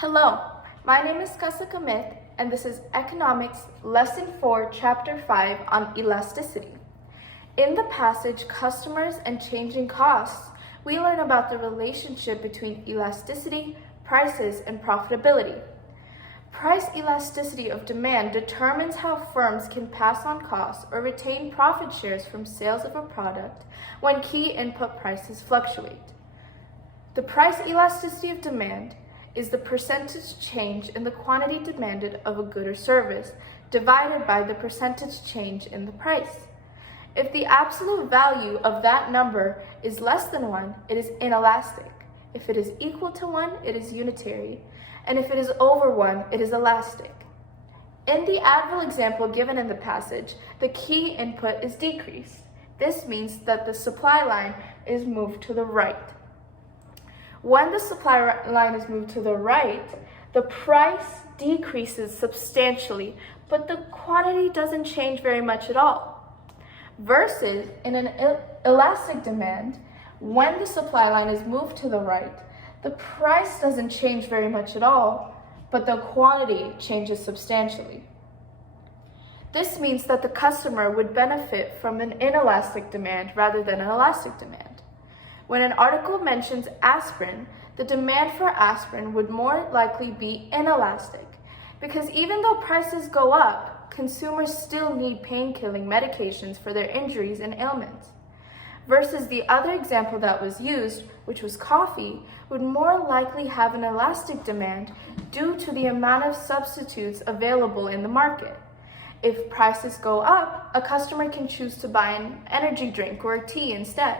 Hello, my name is Kasak Amit, and this is Economics Lesson 4, Chapter 5 on Elasticity. In the passage Customers and Changing Costs, we learn about the relationship between elasticity, prices, and profitability. Price elasticity of demand determines how firms can pass on costs or retain profit shares from sales of a product when key input prices fluctuate. The price elasticity of demand is the percentage change in the quantity demanded of a good or service divided by the percentage change in the price. If the absolute value of that number is less than 1, it is inelastic. If it is equal to 1, it is unitary. And if it is over 1, it is elastic. In the Advil example given in the passage, the key input is decreased. This means that the supply line is moved to the right. When the supply line is moved to the right, the price decreases substantially, but the quantity doesn't change very much at all. Versus in an elastic demand, when the supply line is moved to the right, the price doesn't change very much at all, but the quantity changes substantially. This means that the customer would benefit from an inelastic demand rather than an elastic demand. When an article mentions aspirin, the demand for aspirin would more likely be inelastic, because even though prices go up, consumers still need pain-killing medications for their injuries and ailments. Versus the other example that was used, which was coffee, would more likely have an elastic demand due to the amount of substitutes available in the market. If prices go up, a customer can choose to buy an energy drink or a tea instead.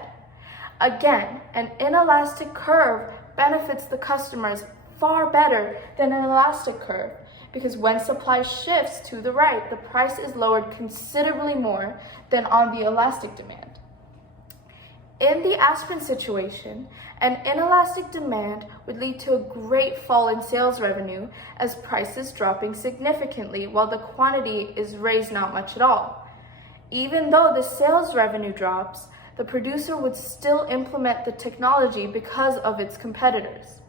Again, an inelastic curve benefits the customers far better than an elastic curve, because when supply shifts to the right, the price is lowered considerably more than on the elastic demand. In the aspirin situation, an inelastic demand would lead to a great fall in sales revenue as prices dropping significantly while the quantity is raised not much at all. Even though the sales revenue drops, the producer would still implement the technology because of its competitors.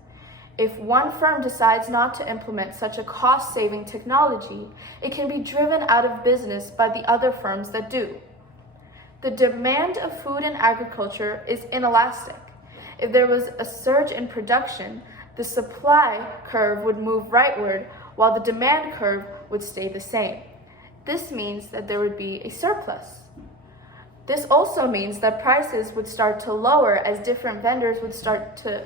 If one firm decides not to implement such a cost-saving technology, it can be driven out of business by the other firms that do. The demand of food and agriculture is inelastic. If there was a surge in production, the supply curve would move rightward while the demand curve would stay the same. This means that there would be a surplus. This also means that prices would start to lower as different vendors would start to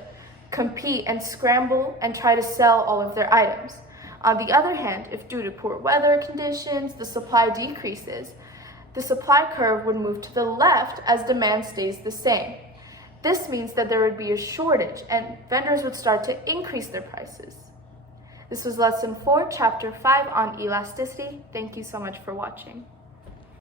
compete and scramble and try to sell all of their items. On the other hand, if due to poor weather conditions, the supply decreases, the supply curve would move to the left as demand stays the same. This means that there would be a shortage and vendors would start to increase their prices. This was Lesson 4, Chapter 5 on Elasticity. Thank you so much for watching.